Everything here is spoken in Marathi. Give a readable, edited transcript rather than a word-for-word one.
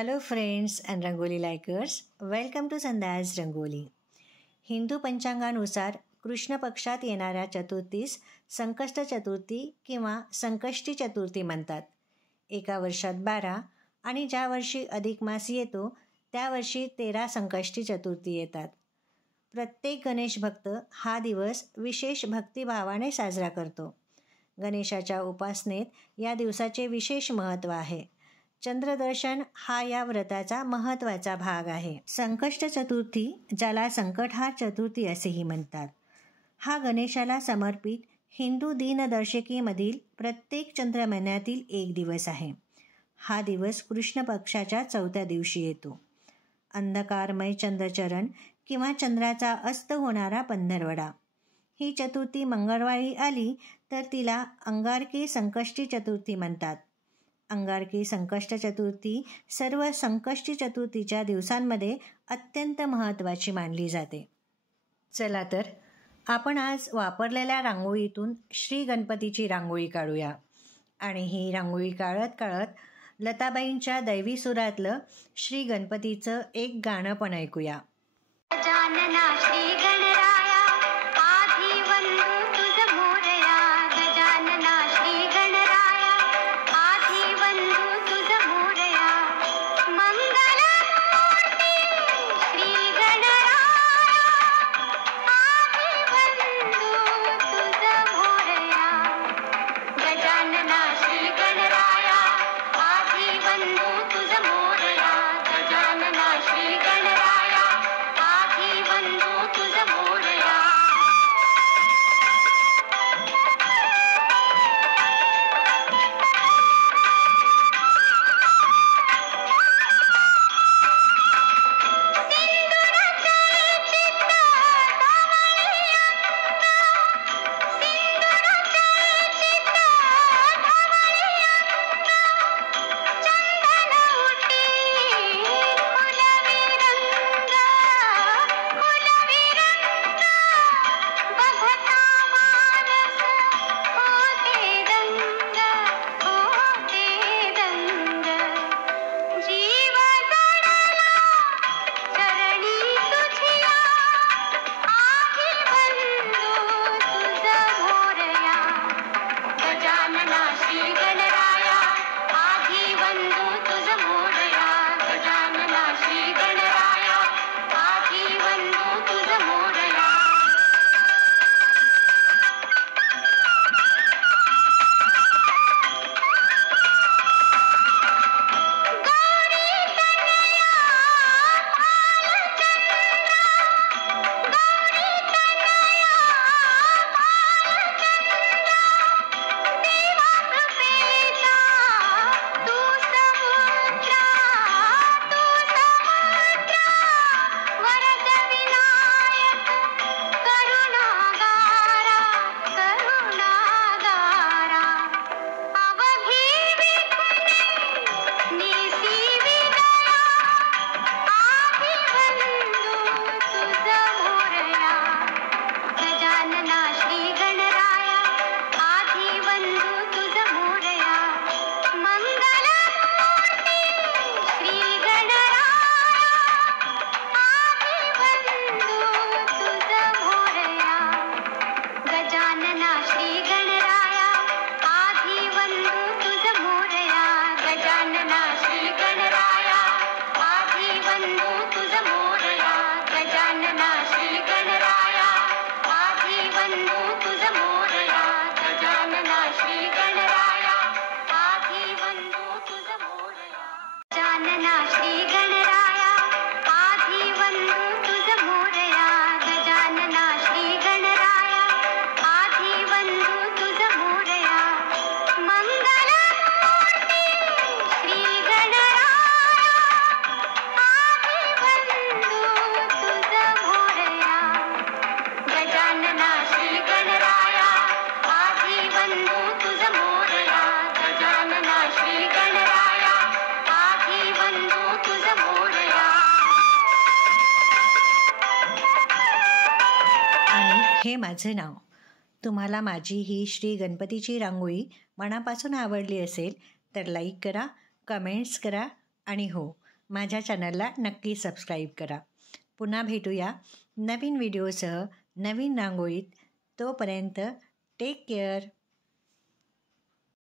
Hello friends and Rangoli likers, welcome to Sandhya's Rangoli. Hindu पंचांगानुसार Krishna पक्षात येणाऱ्या चतुर्थीस संकष्ट चतुर्थी किंवा संकष्टी चतुर्थी म्हणतात. एका वर्षात 12 आणि ज्या वर्षी अधिक मास येतो त्या वर्षी 13 संकष्टी चतुर्थी येतात. प्रत्येक गणेश भक्त हा दिवस विशेष भक्तिभावाने साजरा करतो. गणेशाच्या उपासनेत या दिवसाचे विशेष महत्त्व आहे. चंद्रदर्शन हा या व्रताचा महत्त्वाचा भाग आहे. संकष्ट चतुर्थी, ज्याला संकटहार चतुर्थी असेही म्हणतात, हा गणेशाला समर्पित हिंदू दिनदर्शिकेमधील प्रत्येक चंद्र महिन्यातील एक दिवस आहे. हा दिवस कृष्ण पक्षाच्या 4थ्या दिवशी येतो. अंधकारमय चंद्रचरण किंवा चंद्राचा अस्त होणारा पंधरवडा. ही चतुर्थी मंगळवारी आली तर तिला अंगारकी संकष्टी चतुर्थी म्हणतात. अंगारकी संकष्ट चतुर्थी सर्व संकष्टी चतुर्थीच्या दिवसांमध्ये अत्यंत महत्त्वाची मानली जाते. चला तर आपण आज वापरलेल्या रांगोळीतून श्री गणपतीची रांगोळी काढूया आणि ही रांगोळी काढत काढत लताबाईंच्या दैवी सुरातलं श्री गणपतीचं एक गाणं पण ऐकूया. गजानना श्री गणराया आधी वंदू तुझ मोरया. गजानना श्री गणराया आधी वंदू तुझ मोरया. मंगलमूर्ती श्री गणराया आधी वंदू तुझ मोरया. गजानना श्री गणराया आधी वंदू तुझ मोरया. गजानना श्री गणराया आधी वंदू तुझ मोरया. हे माझं नाव. तुम्हाला माझी ही श्री गणपतीची रांगोळी मनापासून आवडली असेल तर लाईक करा, कमेंट्स करा आणि हो, माझ्या चॅनलला नक्की सबस्क्राईब करा. पुन्हा भेटूया नवीन व्हिडिओसह नवीन रांगोळीत. तोपर्यंत टेक केअर.